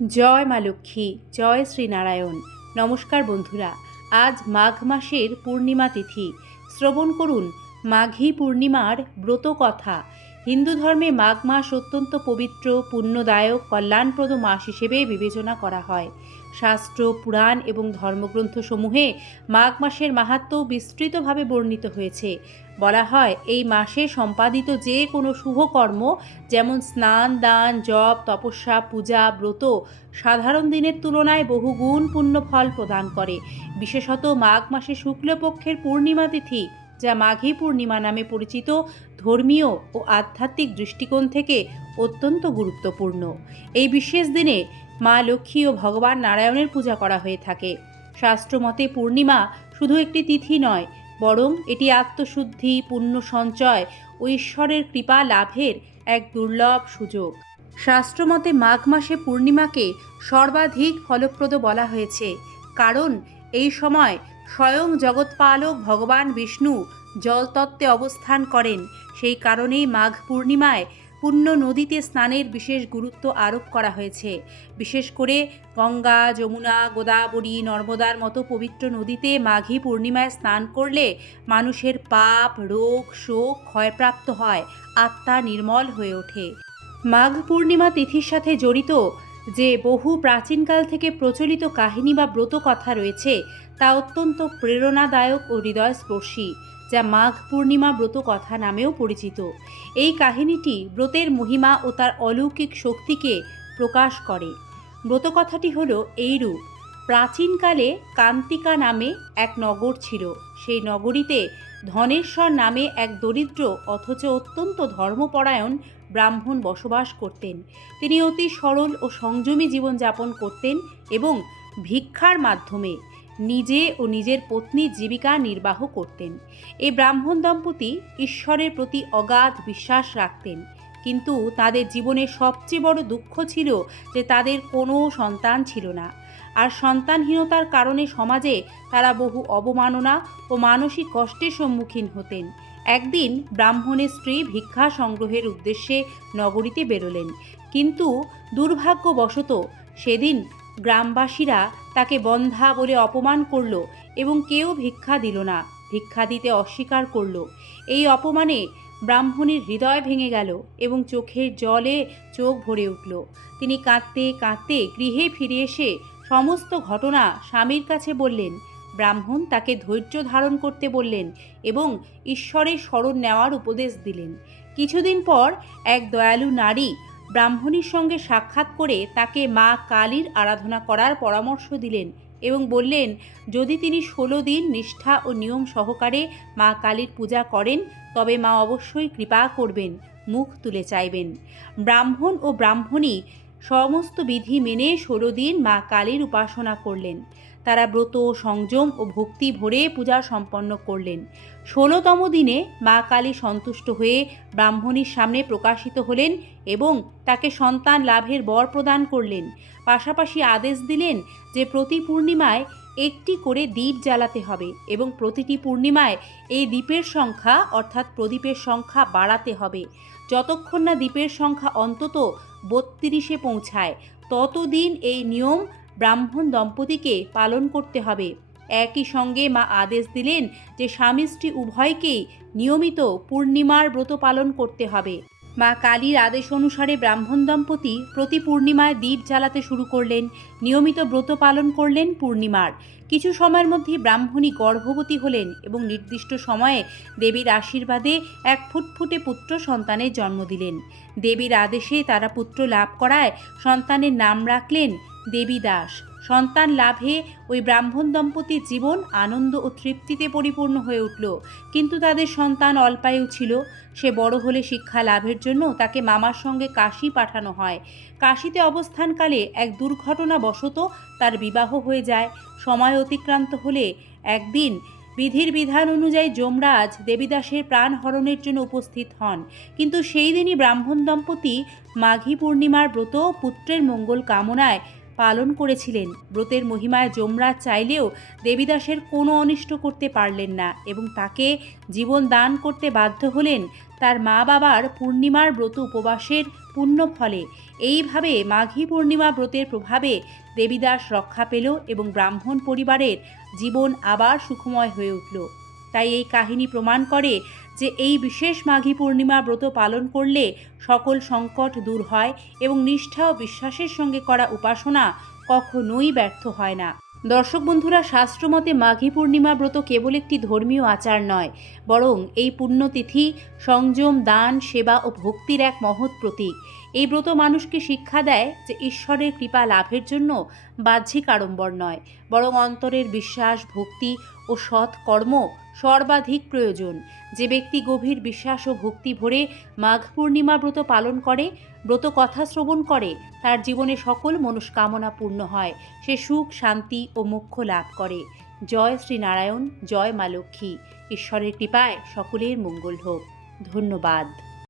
জয় মা লক্ষ্মী, জয় শ্রীনারায়ণ। নমস্কার বন্ধুরা, আজ মাঘ মাসের পূর্ণিমা তিথি। শ্রবণ করুন মাঘী পূর্ণিমার ব্রত কথা। হিন্দু ধর্মে মাঘ মাস অত্যন্ত পবিত্র, পুণ্যদায়ক, কল্যাণপ্রদ মাস হিসেবে বিবেচনা করা হয়। শাস্ত্র, পুরাণ এবং ধর্মগ্রন্থসমূহে মাঘ মাসের মাহাত্ম্য বিস্তৃতভাবে বর্ণিত হয়েছে। বলা হয় এই মাসে সম্পাদিত যে কোনো শুভকর্ম, যেমন স্নান, দান, জপ, তপস্যা, পূজা, ব্রত সাধারণ দিনের তুলনায় বহুগুণ পুণ্য ফল প্রদান করে। বিশেষত মাঘ মাসে শুক্লপক্ষের পূর্ণিমা তিথি, যা মাঘী পূর্ণিমা নামে পরিচিত, ধর্মীয় ও আধ্যাত্মিক দৃষ্টিকোণ থেকে অত্যন্ত গুরুত্বপূর্ণ। এই বিশেষ দিনে মা লক্ষ্মী ও ভগবান নারায়ণের পূজা করা হয়ে থাকে। শাস্ত্রমতে পূর্ণিমা শুধু একটি তিথি নয়, বরং এটি আত্মশুদ্ধি, পুণ্য সঞ্চয় ও ঈশ্বরের কৃপা লাভের এক দুর্লভ সুযোগ। শাস্ত্রমতে মাঘ মাসে পূর্ণিমাকে সর্বাধিক ফলপ্রদ বলা হয়েছে, কারণ এই সময় স্বয়ং জগৎপালক ভগবান বিষ্ণু জলতত্ত্বে অবস্থান করেন। সেই কারণেই মাঘ পূর্ণিমায় পুণ্য নদীতে স্নানের বিশেষ গুরুত্ব আরোপ করা হয়েছে। বিশেষ করে গঙ্গা, যমুনা, গোদাবরী, নর্মদার মতো পবিত্র নদীতে মাঘী পূর্ণিমায় স্নান করলে মানুষের পাপ, রোগ, শোক ক্ষয়প্রাপ্ত হয়, আত্মা নির্মল হয়ে ওঠে। মাঘ পূর্ণিমা তিথির সাথে জড়িত যে বহু প্রাচীনকাল থেকে প্রচলিত কাহিনী বা ব্রত কথা রয়েছে, তা অত্যন্ত প্রেরণাদায়ক ও হৃদয়স্পর্শী, যা মাঘ পূর্ণিমা ব্রত কথা নামেও পরিচিত। এই কাহিনীটি ব্রতের মহিমা ও তার অলৌকিক শক্তিকে প্রকাশ করে। ব্রতকথাটি হলো এইরূপ: প্রাচীনকালে কান্তিকা নামে এক নগর ছিল। সেই নগরীতে ধনেশ্বর নামে এক দরিদ্র অথচ অত্যন্ত ধর্মপরায়ণ ব্রাহ্মণ বসবাস করতেন। তিনি অতি সরল ও সংযমী জীবনযাপন করতেন এবং ভিক্ষার মাধ্যমে নিজে ও নিজের পত্নীর জীবিকা নির্বাহ করতেন। এই ব্রাহ্মণ দম্পতি ঈশ্বরের প্রতি অগাধ বিশ্বাস রাখতেন, কিন্তু তাদের জীবনের সবচেয়ে বড় দুঃখ ছিল যে তাদের কোনো সন্তান ছিল না। আর সন্তানহীনতার কারণে সমাজে তারা বহু অবমাননা ও মানসিক কষ্টের সম্মুখীন হতেন। একদিন ব্রাহ্মণের স্ত্রী ভিক্ষা সংগ্রহের উদ্দেশ্যে নগরীতে বেরোলেন, কিন্তু দুর্ভাগ্যবশত সেদিন গ্রামবাসীরা তাকে বন্ধ্যা বলে অপমান করল এবং কেউ ভিক্ষা দিল না, ভিক্ষা দিতে অস্বীকার করল। এই অপমানে ব্রাহ্মণের হৃদয় ভেঙে গেল এবং চোখের জলে চোখ ভরে উঠল। তিনি কাঁদতে কাঁদতে গৃহে ফিরে এসে সমস্ত ঘটনা স্বামীর কাছে বললেন। ব্রাহ্মণ তাকে ধৈর্য ধারণ করতে বললেন এবং ঈশ্বরের শরণ নেওয়ার উপদেশ দিলেন। কিছুদিন পর এক দয়ালু নারী ব্রাহ্মণীর সঙ্গে সাক্ষাৎ করে তাকে মা কালীর আরাধনা করার পরামর্শ দিলেন এবং বললেন, যদি তিনি 16 দিন নিষ্ঠা ও নিয়ম সহকারে মা কালীর পূজা করেন, তবে মা অবশ্যই কৃপা করবেন, মুখ তুলে চাইবেন। ব্রাহ্মণ ও ব্রাহ্মণী সমস্ত বিধি মেনে 16 দিন মা কালীর উপাসনা করলেন। তারা ব্রত, সংযম ও ভক্তি ভরে পূজা সম্পন্ন করলেন। 16তম দিনে মা কালী সন্তুষ্ট হয়ে ব্রাহ্মণীর সামনে প্রকাশিত হলেন এবং তাকে সন্তান লাভের বর প্রদান করলেন। পাশাপাশি আদেশ দিলেন যে প্রতি পূর্ণিমায় একটি করে দ্বীপ জ্বালাতে হবে এবং প্রতিটি পূর্ণিমায় এই দ্বীপের সংখ্যা অর্থাৎ প্রদীপের সংখ্যা বাড়াতে হবে। যতক্ষণ না দ্বীপের সংখ্যা অন্তত 32-এ পৌঁছায়, ততদিন এই নিয়ম ব্রাহ্মণ দম্পতিকে পালন করতে হবে। একই সঙ্গে মা আদেশ দিলেন যে স্বামী স্ত্রী উভয়কেই নিয়মিত পূর্ণিমার ব্রত পালন করতে হবে। মা কালীর আদেশ অনুসারে ব্রাহ্মণ দম্পতি প্রতি পূর্ণিমায় দ্বীপ জ্বালাতে শুরু করলেন, নিয়মিত ব্রত পালন করলেন। পূর্ণিমার কিছু সময়ের মধ্যেই ব্রাহ্মণী গর্ভবতী হলেন এবং নির্দিষ্ট সময়ে দেবীর আশীর্বাদে এক ফুটফুটে পুত্র সন্তানের জন্ম দিলেন। দেবীর আদেশে তারা পুত্র লাভ করায় সন্তানের নাম রাখলেন দেবীদাস। সন্তান লাভে ওই ব্রাহ্মণ দম্পতির জীবন আনন্দ ও তৃপ্তিতে পরিপূর্ণ হয়ে উঠল। কিন্তু তাদের সন্তান অল্পায়ু ছিল। সে বড় হলে শিক্ষা লাভের জন্য তাকে মামার সঙ্গে কাশী পাঠানো হয়। কাশীতে অবস্থানকালে এক দুর্ঘটনাবশত তার বিবাহ হয়ে যায়। সময় অতিক্রান্ত হলে একদিন বিধির বিধান অনুযায়ী যমরাজ দেবীদাসের প্রাণ হরণের জন্য উপস্থিত হন। কিন্তু সেই দিনই ব্রাহ্মণ দম্পতি মাঘী পূর্ণিমার ব্রত পুত্রের মঙ্গল কামনায় পালন করেছিলেন। ব্রতের মহিমায় যমরাজ চাইলেও দেবীদাসের কোনো অনিষ্ট করতে পারলেন না এবং তাকে জীবন দান করতে বাধ্য হলেন তার মা বাবার পূর্ণিমার ব্রত উপবাসের পুণ্য ফলে। এইভাবে মাঘী পূর্ণিমা ব্রতের প্রভাবে দেবীদাস রক্ষা পেল এবং ব্রাহ্মণ পরিবারের জীবন আবার সুখময় হয়ে উঠল। তাই এই কাহিনী প্রমাণ করে যে এই বিশেষ মাঘী পূর্ণিমা ব্রত পালন করলে সকল সংকট দূর হয় এবং নিষ্ঠা ও বিশ্বাসের সঙ্গে করা উপাসনা কখনোই ব্যর্থ হয় না। দর্শক বন্ধুরা, শাস্ত্রমতে মাঘী পূর্ণিমা ব্রত কেবল একটি ধর্মীয় আচার নয়, বরং এই পুণ্যতিথি সংযম, দান, সেবা ও ভক্তির এক মহৎ প্রতীক। এই ব্রত মানুষকে শিক্ষা দেয় যে ঈশ্বরের কৃপা লাভের জন্য বাহ্যিক আড়ম্বর নয়, বরং অন্তরের বিশ্বাস, ভক্তি ও সৎ কর্ম সর্বাধিক প্রয়োজন। যে ব্যক্তি গভীর বিশ্বাস ও ভক্তি ভরে মাঘ পূর্ণিমা ব্রত পালন করে, ব্রত কথা শ্রবণ করে, তার জীবনে সকল মনস্কামনা পূর্ণ হয়। সে সুখ, শান্তি ও মোক্ষ লাভ করে। জয় শ্রীনারায়ণ, জয় মা লক্ষ্মী। ঈশ্বরের কৃপায় সকলের মঙ্গল হোক। ধন্যবাদ।